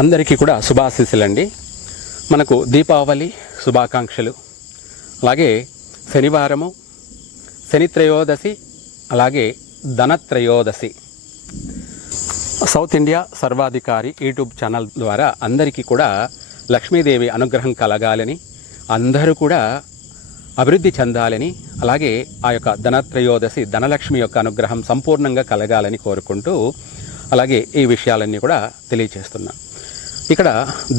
అందరికీ కూడా శుభాశీస్సులండి. మనకు దీపావళి శుభాకాంక్షలు. అలాగే శనివారము, శని త్రయోదశి, అలాగే ధనత్రయోదశి. సౌత్ ఇండియా సర్వాధికారి యూట్యూబ్ ఛానల్ ద్వారా అందరికీ కూడా లక్ష్మీదేవి అనుగ్రహం కలగాలని, అందరూ కూడా అభివృద్ధి చెందాలని, అలాగే ఆ యొక్క ధనత్రయోదశి ధనలక్ష్మి యొక్క అనుగ్రహం సంపూర్ణంగా కలగాలని కోరుకుంటూ అలాగే ఈ విషయాలన్నీ కూడా తెలియజేస్తున్నా. ఇక్కడ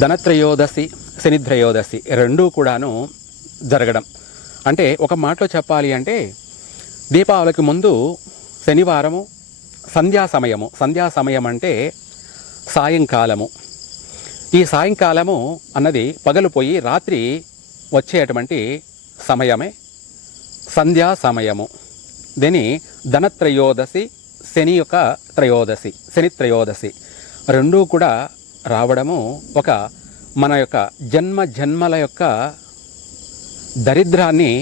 ధనత్రయోదశి, శనిత్రయోదశి రెండూ కూడాను జరగడం అంటే, ఒక మాటలో చెప్పాలి అంటే దీపావళికి ముందు శనివారము సంధ్యా సమయం అంటే సాయంకాలము. ఈ సాయంకాలము అన్నది పగలు పోయి రాత్రి వచ్చేటువంటి సమయమే సంధ్యా సమయము. దీని ధనత్రయోదశి, శని యొక్క త్రయోదశి, శని త్రయోదశి రెండూ కూడా రావడము ఒక మన యొక్క జన్మల యొక్క దరిద్రాన్ని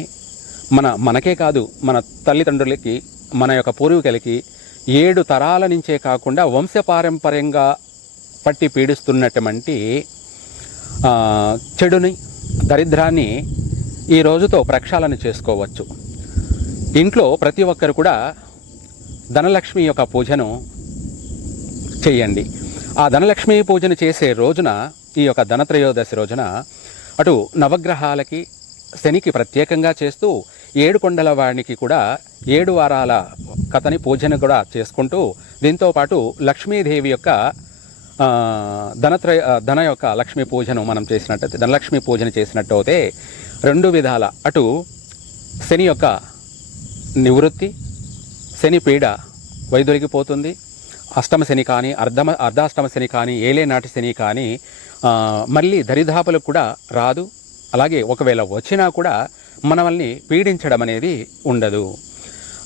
మనకే కాదు, మన తల్లిదండ్రులకి, మన యొక్క పూర్వీకులకి 7 తరాల నుంచే కాకుండా వంశపారంపర్యంగా పట్టి పీడిస్తున్నటువంటి చెడుని, దరిద్రాన్ని ఈ రోజుతో ప్రక్షాళన చేసుకోవచ్చు. ఇంట్లో ప్రతి ఒక్కరు కూడా ధనలక్ష్మి యొక్క పూజను చేయండి. ఆ ధనలక్ష్మి పూజను చేసే రోజున, ఈ యొక్క ధనత్రయోదశి రోజున, అటు నవగ్రహాలకి, శనికి ప్రత్యేకంగా చేస్తూ 7 కొండల వాడికి కూడా 7 వారాల కథని పూజను కూడా చేసుకుంటూ, దీంతోపాటు లక్ష్మీదేవి యొక్క ధన యొక్క లక్ష్మీ పూజను మనం చేసినట్టయితే, ధనలక్ష్మి పూజను చేసినట్టు అయితే 2 విధాల, అటు శని యొక్క నివృత్తి, శని పీడ వైదొలిగిపోతుంది. అష్టమ శని కానీ, అర్ధాష్టమ శని కానీ, ఏలేనాటి శని కానీ మళ్ళీ దరిదాపులకు కూడా రాదు. అలాగే ఒకవేళ వచ్చినా కూడా మనల్ని పీడించడం అనేది ఉండదు.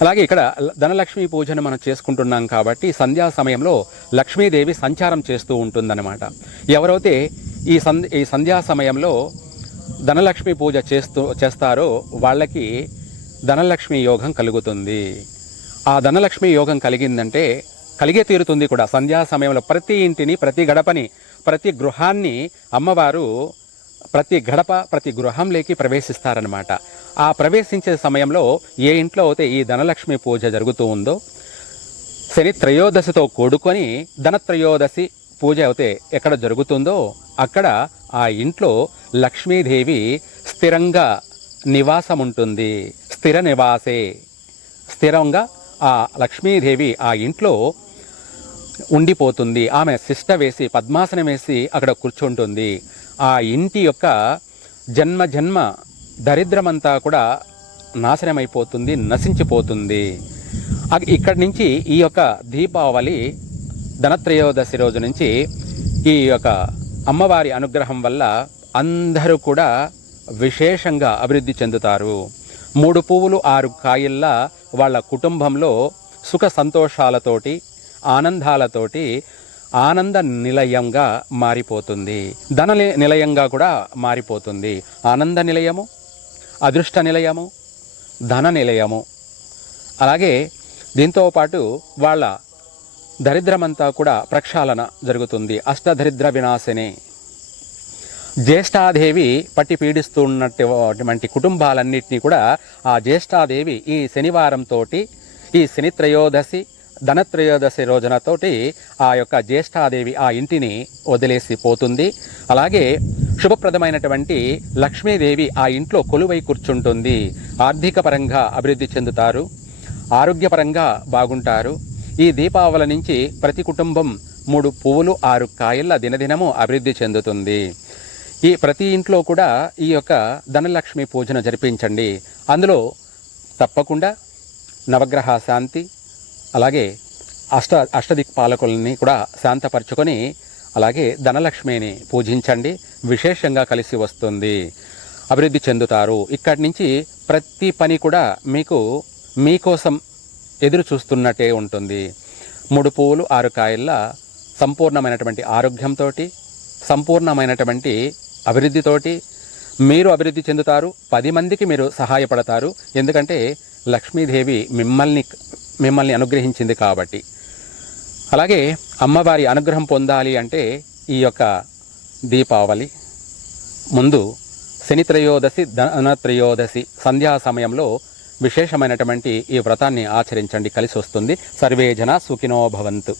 అలాగే ఇక్కడ ధనలక్ష్మి పూజను మనం చేసుకుంటున్నాం కాబట్టి సంధ్యా సమయంలో లక్ష్మీదేవి సంచారం చేస్తూ ఉంటుందన్నమాట. ఎవరైతే ఈ సంధ్యా సమయంలో ధనలక్ష్మి పూజ చేస్తారో వాళ్ళకి ధనలక్ష్మి యోగం కలుగుతుంది. ఆ ధనలక్ష్మి యోగం కలిగిందంటే కలిగే తీరుతుంది కూడా. సంధ్యా సమయంలో ప్రతి ఇంటిని, ప్రతి గడపని, ప్రతి గృహాన్ని అమ్మవారు ప్రతి గడప, ప్రతి గృహంలోకి ప్రవేశిస్తారనమాట. ఆ ప్రవేశించే సమయంలో ఏ ఇంట్లో అయితే ఈ ధనలక్ష్మి పూజ జరుగుతూ ఉందో, శని త్రయోదశితో కూడుకొని ధనత్రయోదశి పూజ అయితే ఎక్కడ జరుగుతుందో అక్కడ ఆ ఇంట్లో లక్ష్మీదేవి స్థిరంగా నివాసం ఉంటుంది. స్థిర నివాసే, స్థిరంగా ఆ లక్ష్మీదేవి ఆ ఇంట్లో ఉండిపోతుంది. ఆమె శిష్ట వేసి, పద్మాసనం వేసి అక్కడ కూర్చుంటుంది. ఆ ఇంటి యొక్క జన్మ దరిద్రమంతా కూడా నాశనమైపోతుంది, నశించిపోతుంది. ఇక్కడి నుంచి ఈ యొక్క దీపావళి ధనత్రయోదశి రోజు నుంచి ఈ యొక్క అమ్మవారి అనుగ్రహం వల్ల అందరూ కూడా విశేషంగా అభివృద్ధి చెందుతారు. 3 పువ్వులు 6 కాయల్లా వాళ్ళ కుటుంబంలో సుఖ సంతోషాలతోటి, ఆనందాలతోటి ఆనంద నిలయంగా మారిపోతుంది. ధన నిలయంగా కూడా మారిపోతుంది. ఆనంద నిలయము, అదృష్ట నిలయము, ధన నిలయము. అలాగే దీంతోపాటు వాళ్ళ దరిద్రమంతా కూడా ప్రక్షాళన జరుగుతుంది. అష్టదరిద్ర వినాశిని. జ్యేష్ఠాదేవి పట్టి పీడిస్తున్నటువంటి కుటుంబాలన్నింటినీ కూడా ఆ జ్యేష్ఠాదేవి ఈ శనివారంతో, ఈ శని త్రయోదశి, ధనత్రయోదశి రోజునతోటి ఆ యొక్క జ్యేష్ఠాదేవి ఆ ఇంటిని వదిలేసి పోతుంది. అలాగే శుభప్రదమైనటువంటి లక్ష్మీదేవి ఆ ఇంట్లో కొలువై కూర్చుంటుంది. ఆర్థిక పరంగా అభివృద్ధి చెందుతారు, ఆరోగ్యపరంగా బాగుంటారు. ఈ దీపావళి నుంచి ప్రతి కుటుంబం 3 పువ్వులు 6 కాయల దినదినము అభివృద్ధి చెందుతుంది. ఈ ప్రతి ఇంట్లో కూడా ఈ యొక్క ధనలక్ష్మి పూజను జరిపించండి. అందులో తప్పకుండా నవగ్రహ శాంతి, అలాగే అష్టదిక్పాలకుల్ని కూడా శాంతపరచుకొని, అలాగే ధనలక్ష్మిని పూజించండి. విశేషంగా కలిసి వస్తుంది, అభివృద్ధి చెందుతారు. ఇక్కడి నుంచి ప్రతి పని కూడా మీకోసం ఎదురు చూస్తున్నట్టే ఉంటుంది. 3 పువ్వులు 6 కాయల సంపూర్ణమైనటువంటి ఆరోగ్యంతో, సంపూర్ణమైనటువంటి అభివృద్ధితోటి మీరు అభివృద్ధి చెందుతారు. 10 మందికి మీరు సహాయపడతారు. ఎందుకంటే లక్ష్మీదేవి మిమ్మల్ని అనుగ్రహించింది కాబట్టి. అలాగే అమ్మవారి అనుగ్రహం పొందాలి అంటే ఈ యొక్క దీపావళి ముందు శని త్రయోదశి ధనత్రయోదశి సంధ్యా సమయంలో విశేషమైనటువంటి ఈ వ్రతాన్ని ఆచరించండి, కలిసి వస్తుంది. సర్వే జన సుఖినో భవంతు.